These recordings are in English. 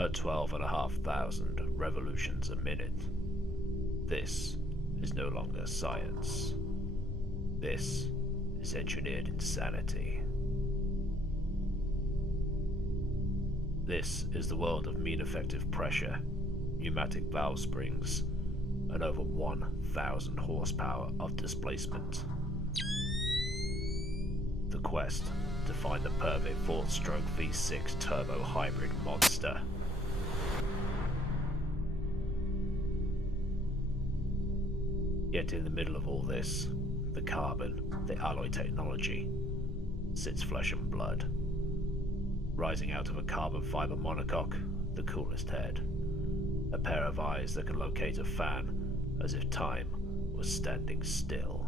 at 12,500 revolutions a minute. This is no longer science. This is engineered insanity. This is the world of mean effective pressure, pneumatic valve springs, and over 1,000 horsepower of displacement. The quest to find the perfect 4-stroke V6 turbo hybrid monster. Yet in the middle of all this, the carbon, the alloy technology, sits flesh and blood. Rising out of a carbon fibre monocoque, the coolest head. A pair of eyes that can locate a fan as if time was standing still.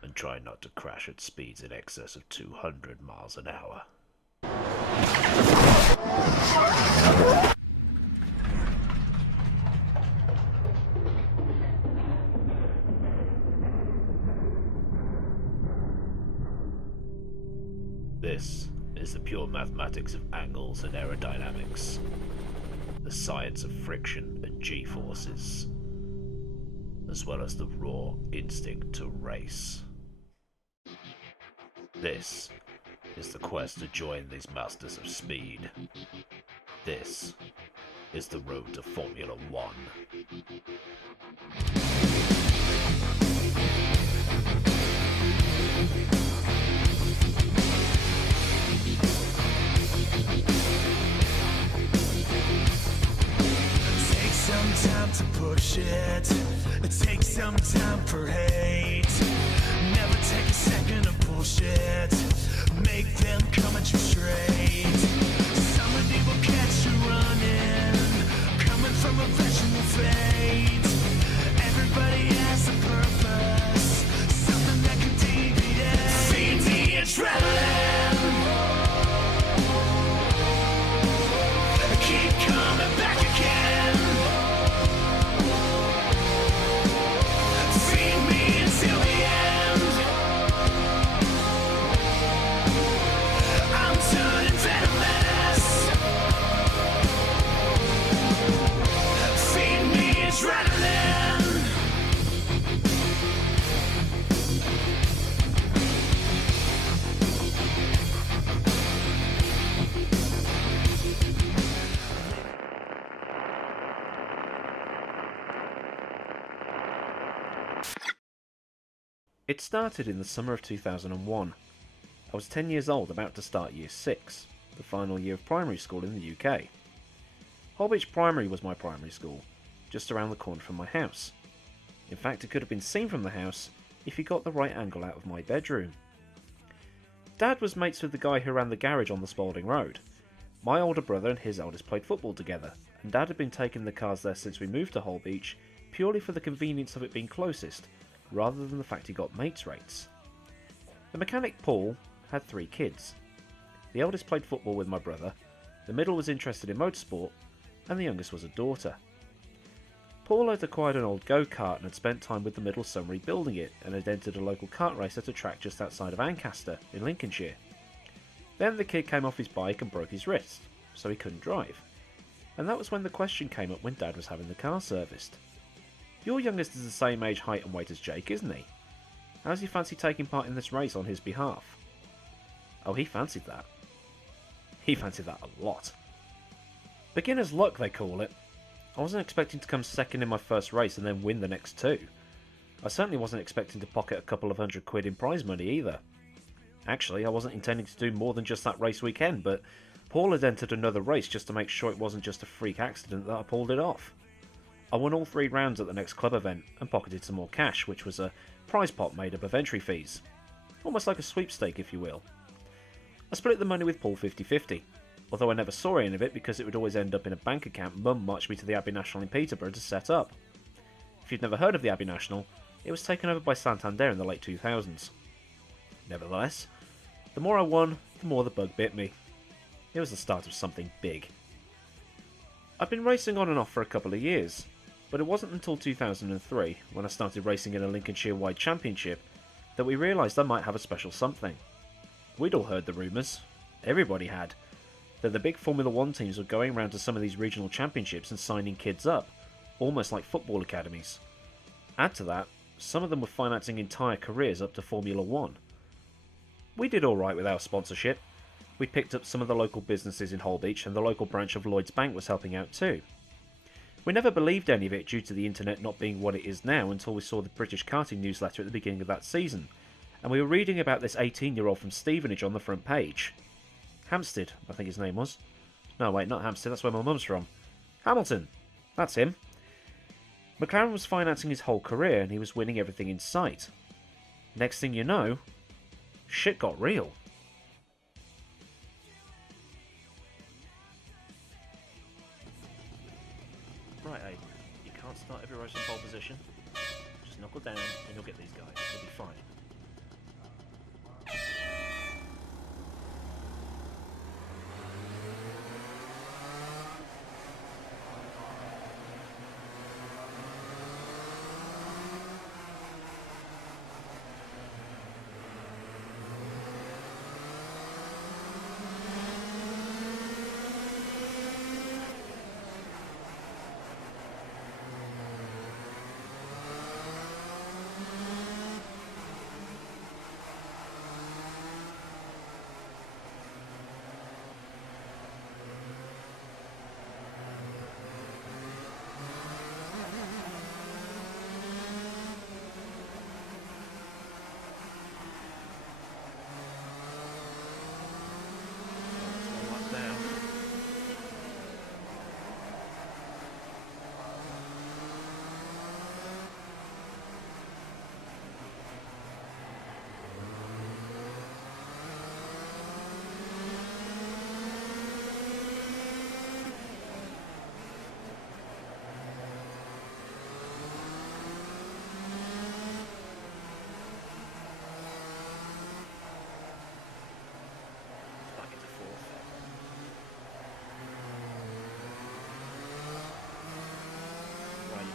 And try not to crash at speeds in excess of 200 miles an hour. This is the pure mathematics of angles and aerodynamics, the science of friction and g-forces, as well as the raw instinct to race. This is the quest to join these masters of speed. This is the road to Formula One. Some time to push it. It takes some time for hate. Never take a second of bullshit. Make them come at you straight. Somebody will catch you running, coming from a vegetable fate. Everybody has a purpose, something that can deviate. Feed the adrenaline. Keep coming back again. Feed me until the end. I'm turning venomous. Feed me adrenaline. It started in the summer of 2001. I was 10 years old, about to start year 6, the final year of primary school in the UK. Holbeach Primary was my primary school, just around the corner from my house. In fact, it could have been seen from the house if you got the right angle out of my bedroom. Dad was mates with the guy who ran the garage on the Spalding Road. My older brother and his eldest played football together, and Dad had been taking the cars there since we moved to Holbeach, purely for the convenience of it being closest, rather than the fact he got mates rates. The mechanic Paul had 3 kids. The eldest played football with my brother, the middle was interested in motorsport, and the youngest was a daughter. Paul had acquired an old go-kart and had spent time with the middle son rebuilding it, and had entered a local kart race at a track just outside of Ancaster in Lincolnshire. Then the kid came off his bike and broke his wrist, so he couldn't drive. And that was when the question came up when Dad was having the car serviced. Your youngest is the same age, height and weight as Jake, isn't he? How does he fancy taking part in this race on his behalf? Oh, he fancied that. He fancied that a lot. Beginner's luck, they call it. I wasn't expecting to come second in my first race and then win the next 2. I certainly wasn't expecting to pocket a couple of £100 in prize money either. Actually, I wasn't intending to do more than just that race weekend, but Paul had entered another race just to make sure it wasn't just a freak accident that I pulled it off. I won all 3 rounds at the next club event and pocketed some more cash, which was a prize pot made up of entry fees. Almost like a sweepstake, if you will. I split the money with Paul 50-50, although I never saw any of it because it would always end up in a bank account Mum marched me to the Abbey National in Peterborough to set up. If you'd never heard of the Abbey National, it was taken over by Santander in the late 2000s. Nevertheless, the more I won, the more the bug bit me. It was the start of something big. I'd been racing on and off for a couple of years, but it wasn't until 2003, when I started racing in a Lincolnshire-wide championship, that we realised I might have a special something. We'd all heard the rumours. Everybody had. that the big Formula 1 teams were going around to some of these regional championships and signing kids up, almost like football academies. Add to that, some of them were financing entire careers up to Formula 1. We did alright with our sponsorship. We picked up some of the local businesses in Holbeach, and the local branch of Lloyd's Bank was helping out too. We never believed any of it due to the internet not being what it is now until we saw the British Karting newsletter at the beginning of that season, and we were reading about this 18-year-old from Stevenage on the front page. Hampstead, I think his name was. No, wait, not Hampstead, that's where my mum's from. Hamilton! That's him. McLaren was financing his whole career and he was winning everything in sight. Next thing you know, shit got real. Right, Aiden, you can't start every race in pole position. Just knuckle down and you'll get these guys. You'll be fine.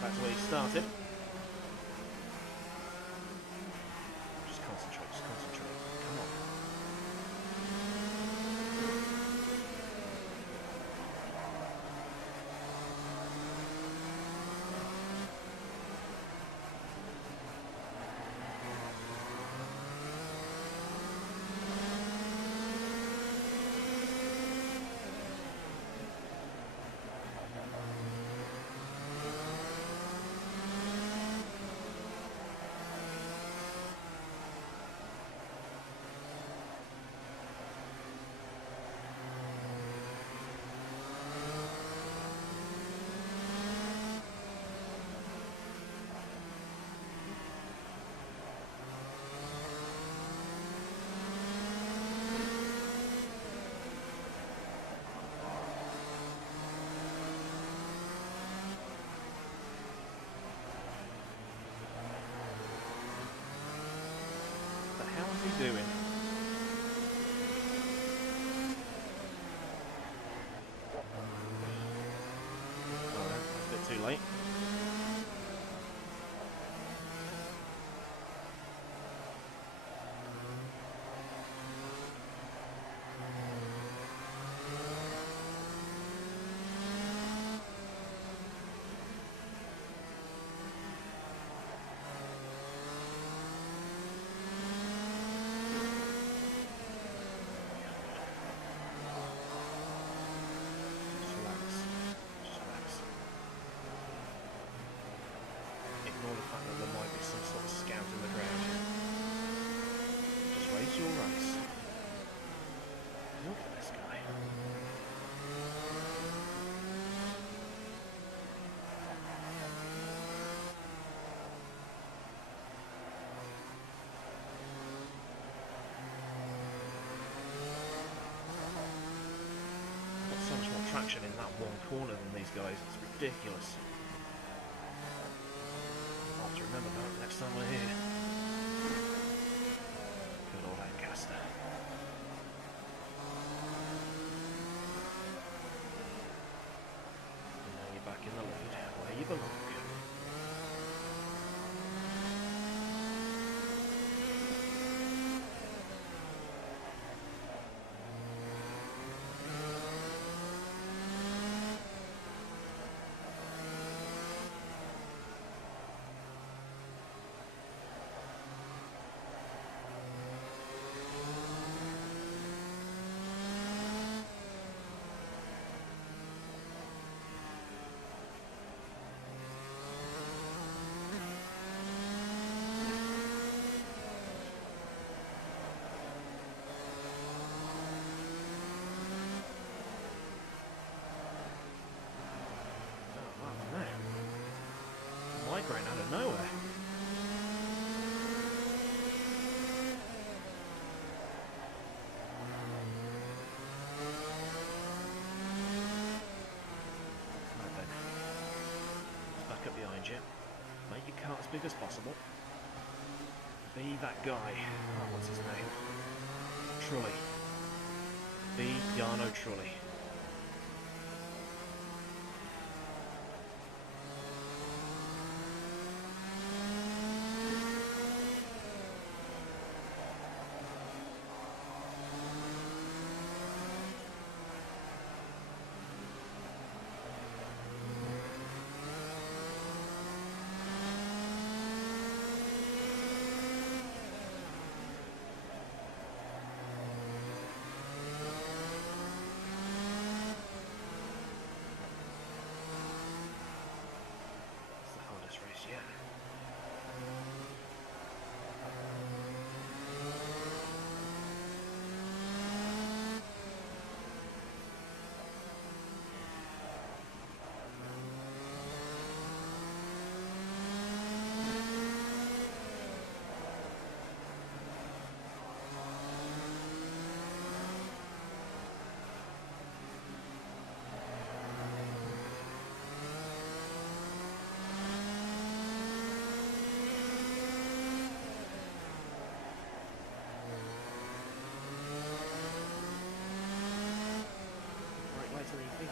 Back to where you started. Just concentrate, Come on. What's he doing? Oh, that's a bit too late. Ignore the fact that there might be some sort of scout in the ground. Just raise your race. Look at this guy. Got so much more traction in that one corner than these guys. It's ridiculous. I'll have to remember that next time we're here. Good old Ancaster. And now you're back in the lead, where you belong. quick as possible. Be that guy. Oh, what's his name? Trulli. Be Jarno Trulli.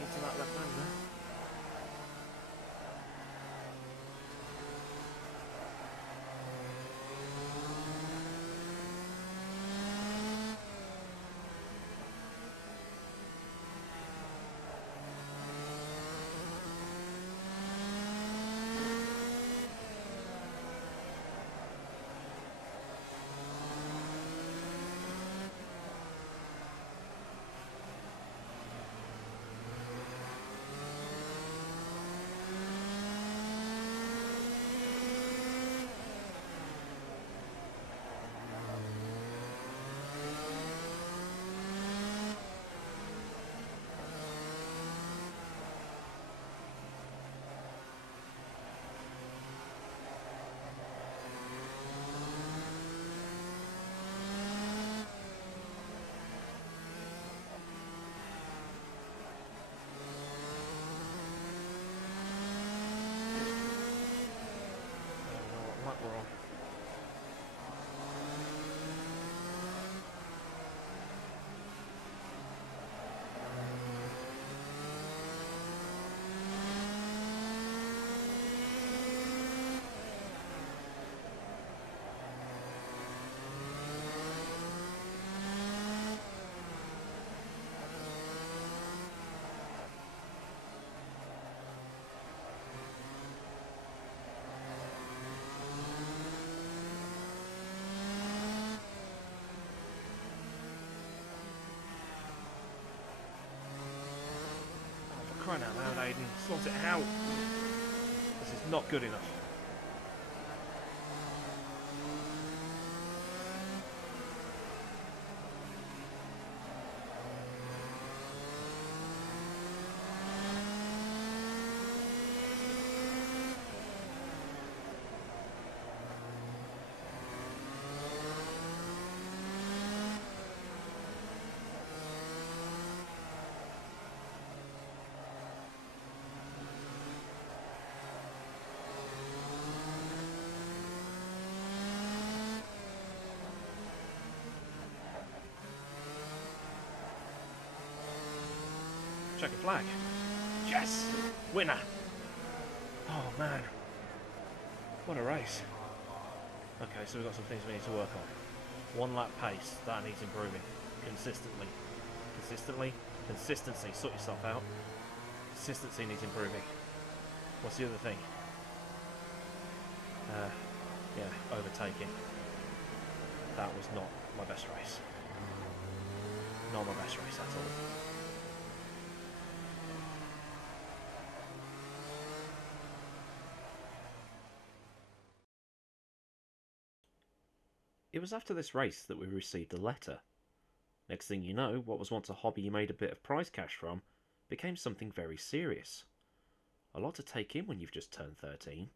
To that left hander. Crying out loud, Aiden. Sort it out. This is not good enough. Check a flag. Yes! Winner! Oh man. What a race. Okay, so we've got some things we need to work on. 1 lap pace, that needs improving. Consistently. Consistency, sort yourself out. Consistency needs improving. What's the other thing? Yeah, overtaking. That was not my best race. Not my best race at all. It was after this race that we received a letter. Next thing you know, what was once a hobby you made a bit of prize cash from became something very serious. A lot to take in when you've just turned 13.